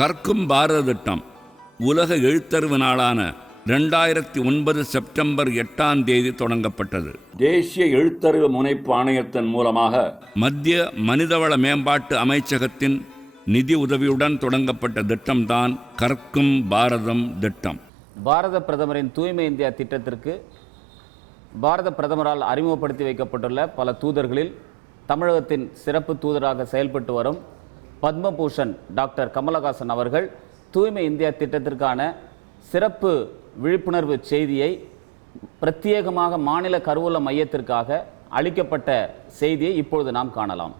கற்கும் பாரத திட்டம் உலக எழுத்தறிவு நாளான 2009 செப்டம்பர் 8 தொடங்கப்பட்டது. தேசிய எழுத்தறிவு முனைப்பு ஆணையத்தின் மூலமாக மத்திய மனிதவள மேம்பாட்டு அமைச்சகத்தின் நிதி உதவியுடன் தொடங்கப்பட்ட திட்டம்தான் கற்கும் பாரதம் திட்டம். பாரத பிரதமரின் தூய்மை இந்தியா திட்டத்திற்கு பாரத பிரதமரால் அறிமுகப்படுத்தி வைக்கப்பட்டுள்ள பல தூதர்களில் தமிழகத்தின் சிறப்பு தூதராக செயல்பட்டு வரும் பத்மபூஷன் டாக்டர் கமலஹாசன் அவர்கள் தூய்மை இந்தியா திட்டத்திற்கான சிறப்பு விழிப்புணர்வு செய்தியை பிரத்யேகமாக மாநில கருவூல மையத்திற்காக அளிக்கப்பட்ட செய்தியை இப்பொழுது நாம் காணலாம்.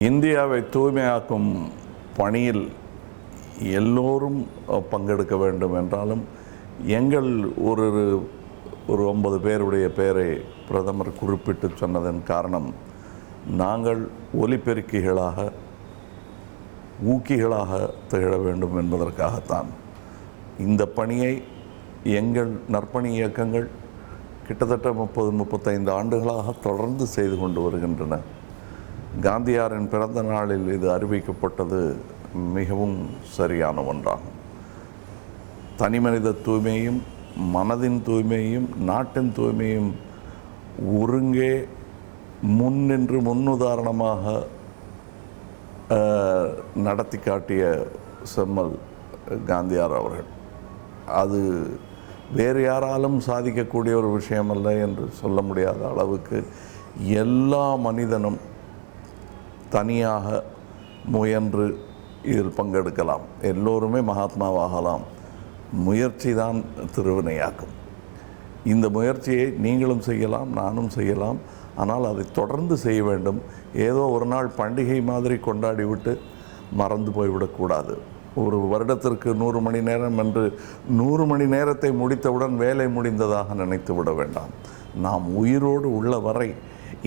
இந்தியாவை தூய்மையாக்கும் பணியில் எல்லோரும் பங்கெடுக்க வேண்டும் என்றாலும் எங்கள் ஒரு 9 பேருடைய பெயரை பிரதமர் குறிப்பிட்டு சொன்னதன் காரணம் நாங்கள் ஒலிபெருக்கிகளாக ஊக்கிகளாக திகழ வேண்டும் என்பதற்காகத்தான். இந்த பணியை எங்கள் நற்பணி இயக்கங்கள் கிட்டத்தட்ட 30-35 ஆண்டுகளாக தொடர்ந்து செய்து கொண்டு வருகின்றன. காந்தியாரின் பிறந்த நாளில் இது அறிவிக்கப்பட்டது மிகவும் சரியான ஒன்றாகும். தனிமனித தூய்மையும் மனதின் தூய்மையும் நாட்டின் தூய்மையும் ஒருங்கே முன்னின்று முன்னுதாரணமாக நடத்தி காட்டிய செம்மல் காந்தியார் அவர்கள். அது வேறு யாராலும் சாதிக்கக்கூடிய ஒரு விஷயமல்ல என்று சொல்ல முடியாத அளவுக்கு எல்லா மனிதனும் தனியாக முயன்று இதில் பங்கெடுக்கலாம். எல்லோருமே மகாத்மாவாகலாம். முயற்சி தான் திருவினையாக்கும். இந்த முயற்சியை நீங்களும் செய்யலாம், நானும் செய்யலாம். ஆனால் அதை தொடர்ந்து செய்ய வேண்டும். ஏதோ ஒரு நாள் பண்டிகை மாதிரி கொண்டாடிவிட்டு மறந்து போய்விடக்கூடாது. ஒரு வருடத்திற்கு 100 மணி நேரம் என்று 100 மணி நேரத்தை முடித்தவுடன் வேலை முடிந்ததாக நினைத்து விட வேண்டாம். நாம் உயிரோடு உள்ள வரை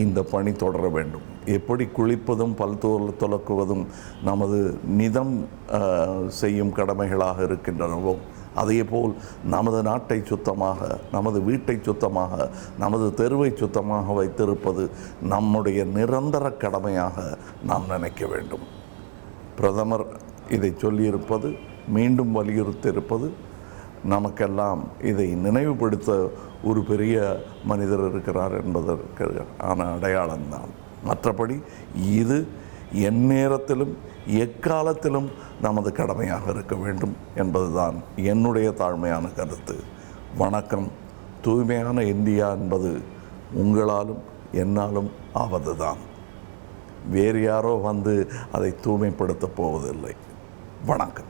இந்த பணி தொடர வேண்டும். எப்படி குளிப்பதும் பல் துலக்குவதும் நமது நிதம் செய்யும் கடமைகளாக இருக்கின்றனவோ அதேபோல் நமது நாட்டை சுத்தமாக, நமது வீட்டை சுத்தமாக, நமது தெருவை சுத்தமாக வைத்திருப்பது நம்முடைய நிரந்தர கடமையாக நாம் நினைக்க வேண்டும். பிரதமர் இதை சொல்லியிருப்பது, மீண்டும் வலியுறுத்தியிருப்பது நமக்கெல்லாம் இதை நினைவுபடுத்த ஒரு பெரிய மனிதர் இருக்கிறார் என்பதற்கு ஆன அடையாளம்தான். மற்றபடி இது எந்நேரத்திலும் எக்காலத்திலும் நமது கடமையாக இருக்க வேண்டும் என்பதுதான் என்னுடைய தாழ்மையான கருத்து. வணக்கம். தூய்மையான இந்தியா என்பது உங்களாலும் என்னாலும் ஆவதுதான். வேறு யாரோ வந்து அதை தூய்மைப்படுத்தப் போவதில்லை. வணக்கம்.